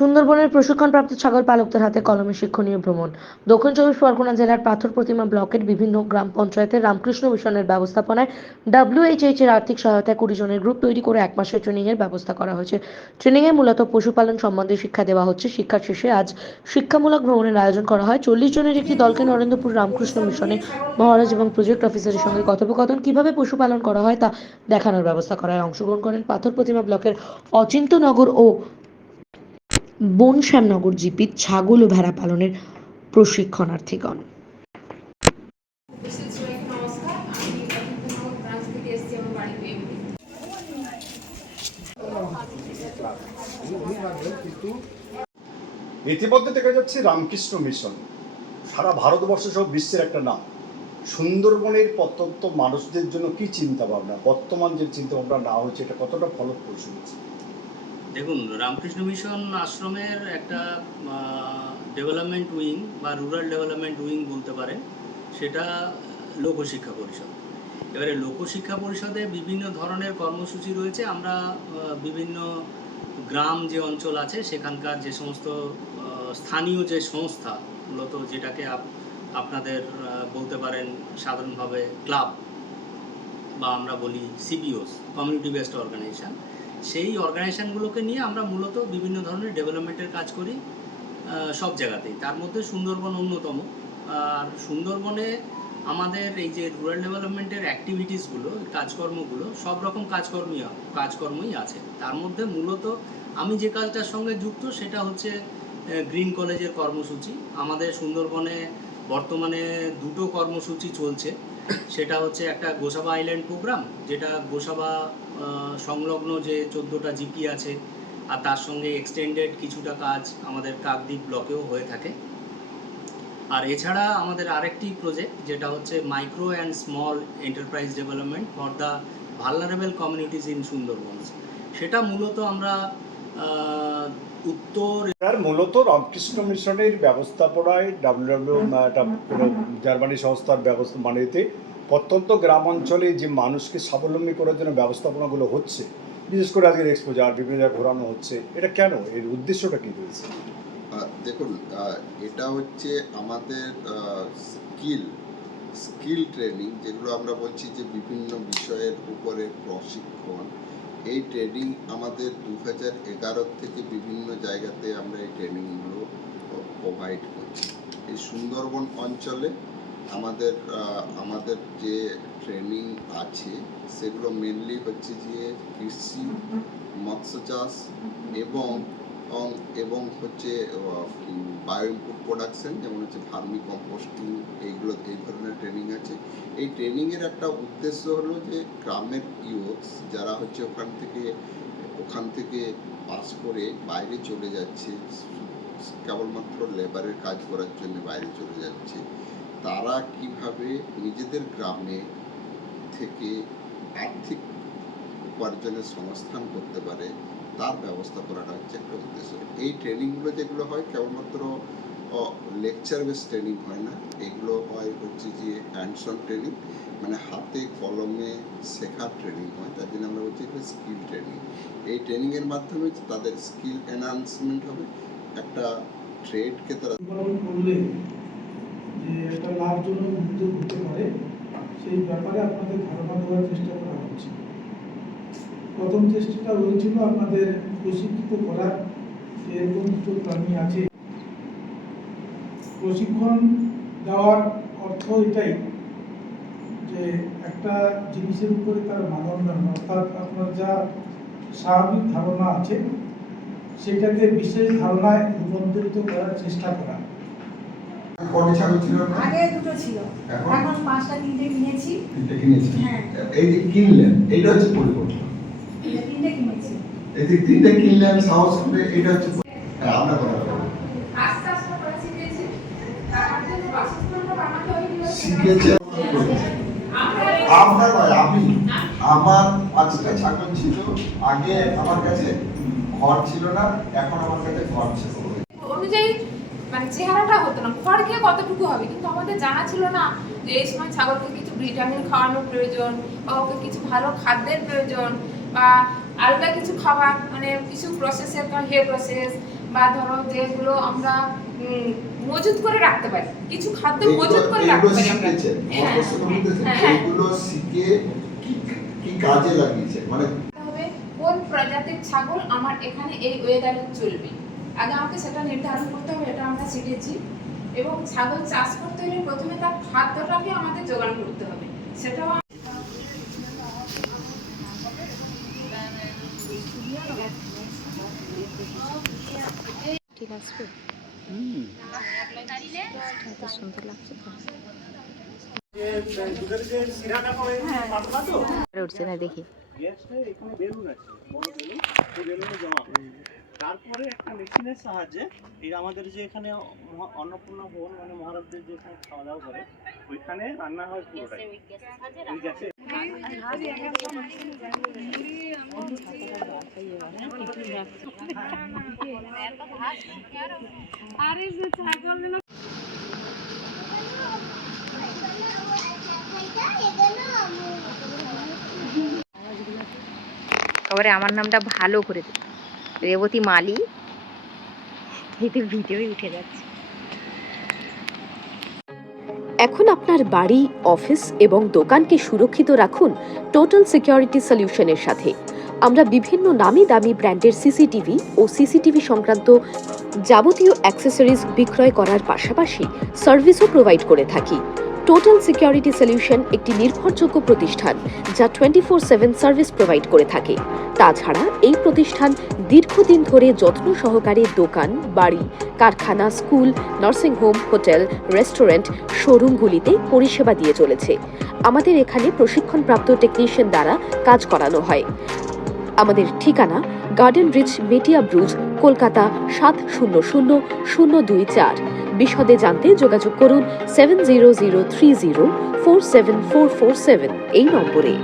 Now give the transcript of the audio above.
সুন্দরবনের প্রশিক্ষণপ্রাপ্ত ছাগল পালকদের হাতে কলমে শিক্ষণীয় ভ্রমণ। দক্ষিণ চব্বিশ পরগনা জেলার পাথর প্রতিমা ব্লকের বিভিন্ন গ্রাম পঞ্চায়েতের রামকৃষ্ণ মিশনের ব্যবস্থাপনায় WHH এর আর্থিক সহায়তায় 20 জনের গ্রুপ তৈরি করে 1 মাসের ট্রেনিং এর ব্যবস্থা করা হয়েছে। ট্রেনিং এ মূলত পশুপালন সম্বন্ধে শিক্ষা দেওয়া হচ্ছে। শিক্ষার শেষে আজ শিক্ষামূলক ভ্রমণের আয়োজন করা হয়। 40 জনের একটি দলকে নরেন্দ্রপুর রামকৃষ্ণ মিশনে মহারাজ এবং প্রজেক্ট অফিসারের সঙ্গে কথোপকথন কিভাবে পশুপালন করা হয় তা দেখানোর ব্যবস্থা করা হয়। অংশগ্রহণ করেন পাথর প্রতিমা ব্লকের অচিন্ত্যনগর ও বনশ্যামনগর জিপির ছাগল ও ভেড়া পালনের প্রশিক্ষণার্থীগণ। নমস্কার, আমি অচিন্ত্যনগর ব্রাঞ্চ থেকে এসেছি আমার বাড়িতে। ইতিমধ্যে দেখা যাচ্ছে রামকৃষ্ণ মিশন সারা ভারতবর্ষ সহ বিশ্বের একটা নাম। সুন্দরবনের প্রত্যন্ত মানুষদের জন্য কি চিন্তা ভাবনা, বর্তমান যে চিন্তা ভাবনা না হচ্ছে, এটা কতটা ফলপ্রসূ হচ্ছে? দেখুন, রামকৃষ্ণ মিশন আশ্রমের একটা ডেভেলপমেন্ট উইং বা রুরাল ডেভেলপমেন্ট উইং বলতে পারেন, সেটা লোকশিক্ষা পরিষদ। এবারে লোকশিক্ষা পরিষদে বিভিন্ন ধরনের কর্মসূচি রয়েছে। আমরা বিভিন্ন গ্রাম যে অঞ্চল আছে সেখানকার যে সমস্ত স্থানীয় যে সংস্থা, মূলত যেটাকে আপনাদের বলতে পারেন সাধারণভাবে ক্লাব বা আমরা বলি CBOs, কমিউনিটি বেসড অর্গানাইজেশন, সেই অর্গানাইজেশনগুলোকে নিয়ে আমরা মূলত বিভিন্ন ধরনের ডেভেলপমেন্টের কাজ করি সব জায়গাতেই। তার মধ্যে সুন্দরবন অন্যতম। আর সুন্দরবনে আমাদের এই যে রুরাল ডেভেলপমেন্টের অ্যাক্টিভিটিসগুলো, কাজকর্মগুলো, সব রকম কাজকর্মই আছে। তার মধ্যে মূলত আমি যে কাজটার সঙ্গে যুক্ত সেটা হচ্ছে গ্রিন কলেজের কর্মসূচি। আমাদের সুন্দরবনে বর্তমানে দুটো কর্মসূচি চলছে। সেটা হচ্ছে একটা গোসাবা আইল্যান্ড প্রোগ্রাম, যেটা গোসাবা সংলগ্ন যে 14টা জিপি আছে, আর তার সঙ্গে এক্সটেন্ডেড কিছুটা কাজ আমাদের কাকদ্বীপ ব্লকেও হয়ে থাকে। আর এছাড়া আমাদের আরেকটি প্রজেক্ট যেটা হচ্ছে micro and small enterprise development for the vulnerable communities in Sundarbans. সেটা মূলত আমরা মূলত রামকৃষ্ণ মিশনের ব্যবস্থাপনায় জার্মানি সংস্থার ব্যবস্থা মানেতে প্রত্যন্ত গ্রাম অঞ্চলে যে মানুষকে স্বাবলম্বী করার জন্য ব্যবস্থাপনাগুলো হচ্ছে, বিশেষ করে আজকের এক্সপোজার বিভিন্ন জায়গায় ঘোরানো হচ্ছে, এটা কেন, এর উদ্দেশ্যটা কী রয়েছে? দেখুন, এটা হচ্ছে আমাদের স্কিল ট্রেনিং, যেগুলো আমরা বলছি যে বিভিন্ন বিষয়ের উপরে প্রশিক্ষণ। এই ট্রেনিং আমাদের 2011 থেকে বিভিন্ন জায়গাতে আমরা এই ট্রেনিংগুলো প্রোভাইড করছি। এই সুন্দরবন অঞ্চলে আমাদের যে ট্রেনিং আছে সেগুলো মেনলি হচ্ছে যে কৃষি, মৎস্য চাষ এবং হচ্ছে বায়ো ইনপুট প্রোডাকশন, যেমন হচ্ছে ভার্মি কম্পোস্টিং, এই ধরনের ট্রেনিং আছে। এই ট্রেনিংয়ের একটা উদ্দেশ্য হলো যে গ্রামের ইউথ যারা হচ্ছে ওখান থেকে পাস করে বাইরে চলে যাচ্ছে, কেবলমাত্র লেবারের কাজ করার জন্য বাইরে চলে যাচ্ছে, তারা কিভাবে নিজেদের গ্রামে থেকে আর্থিক উপার্জনের সংস্থান করতে পারে তার ব্যবস্থা করাটা হচ্ছে একটা উদ্দেশ্য। এই ট্রেনিংগুলো যেগুলো হয় কেবলমাত্র লেকচার বেস ট্রেনিং হয় না, এগুলো হয় হচ্ছে যে হ্যান্ডস অন ট্রেনিং, মানে হাতে কলমে শেখার ট্রেনিং হয়। তার জন্য আমরা বলছি স্কিল ট্রেনিং। এই ট্রেনিংয়ের মাধ্যমে তাদের স্কিল এনহান্সমেন্ট হবে, একটা ট্রেডকে তারা করলে যে একটা লাভজনক উদ্যোগ হতে পারে সেই ব্যাপারে আপনাদের ধারণা দেওয়ার চেষ্টা করা হচ্ছে। প্রথম চেষ্টাটা হয়েছিল আপনাদের প্রশিক্ষিত করার, এরকম কিছু প্রাণী আছে। প্রশিক্ষণ দেওয়ার অর্থ এটাই যে একটা জিনিসের উপরে তার মানদণ্ড, অর্থাৎ আপনার যা স্বাভাবিক ধারণা আছে সেটাকে বিশেষ ধারণায় রূপান্তরিত করার চেষ্টা করা। আগে দুটো ছিল, এখন 5টা 3টে কিনেছি। হ্যাঁ, এই যে কিনলেন, এইটা হচ্ছে পরিবর্তন। 3টে কিনেছি, এই যে 3টে কিনলেন সাহস করে, এটা হচ্ছে আমরা কথা আস্তে আস্তে করে শিখেছি। তার জন্য বাসস্থানটা বানাতে হয়নি। শিখেছে আমরা নয়, আমার 5টা ছাগল ছিল আগে, আমার কাছে ঘর ছিল না, এখন আমার কাছে ঘর ছিল অনুযায়ী মানে চেহারাটা হতো না, খড় খেয়ে কতটুকু হবে, কিন্তু আমাদের জানা ছিল না যে এই সময় ছাগলকে কিছু ভিটামিন খাওয়ানোর প্রয়োজন, বা ওকে কিছু ভালো খাদ্যের প্রয়োজন, বা আলাদা কিছু খাবার, মানে কিছু প্রসেসের হেয়ার প্রসেস বা ধরো যেগুলো আমরা মজুত করে রাখতে পারি, কিছু খাদ্য এগুলো- মজুত করে এগুলো রাখতে পারি আমরা। শিখেছেন। আমার হ্যাঁ, প্রশ্ন বুঝতেছেন? হ্যাঁ। এগুলো শিখে কি কাজে লাগিয়েছেন? মানে হবে কোন প্রজাতির ছাগল আমার এখানে এই ওয়েদারে চলবে, আগে আমাকে সেটা নির্ধারণ করতে হবে, এটা আমরা শিখেছি। এবং ছাগল চাষ করতে হলে প্রথমে তার খাদ্যটাকে আমাদের জোগান করতে হবে, সেটাও ঠিক আছে। এত সুন্দর লাগছে তো। উঠছে না দেখি। তারপরে একটা মেশিনের সাহায্যে এই আমাদের যে এখানে অন্নপূর্ণা ভবন মানে মহারাজদের যে এখানে খাওয়া দাওয়া করে ওইখানে রান্না হয় পুরোটাই ওই গ্যাসে। এবারে আমার নামটা ভালো করে দে, রেবতী মালি। এই তো ভিডিওই উঠে যাচ্ছে। এখন আপনার বাড়ি, অফিস এবং দোকানকে সুরক্ষিত রাখুন টোটাল সিকিউরিটি সলিউশনের সাথে। আমরা বিভিন্ন নামি দামি ব্র্যান্ডের সিসিটিভি ও সিসিটিভি সংক্রান্ত যাবতীয় অ্যাক্সেসরিজ বিক্রয় করার পাশাপাশি সার্ভিসও প্রোভাইড করে থাকি। টোটাল সিকিউরিটি সলিউশন একটি নির্ভরযোগ্য প্রতিষ্ঠান যা 24/7 সার্ভিস প্রোভাইড করে থাকে। তাছাড়া এই প্রতিষ্ঠান দীর্ঘদিন ধরে যত্ন সহকারে দোকান, বাড়ি, কারখানা, স্কুল, নার্সিংহোম, হোটেল, রেস্টুরেন্ট, শোরুমগুলিতে পরিষেবা দিয়ে চলেছে। আমাদের এখানে প্রশিক্ষণপ্রাপ্ত টেকনিশিয়ান দ্বারা কাজ করানো হয়। আমাদের ঠিকানা গার্ডেন রিচ, মেটিয়া ব্রুজ, কলকাতা 700024। বিশদে জানতে যোগাযোগ করুন 7003047447 এই নম্বরে।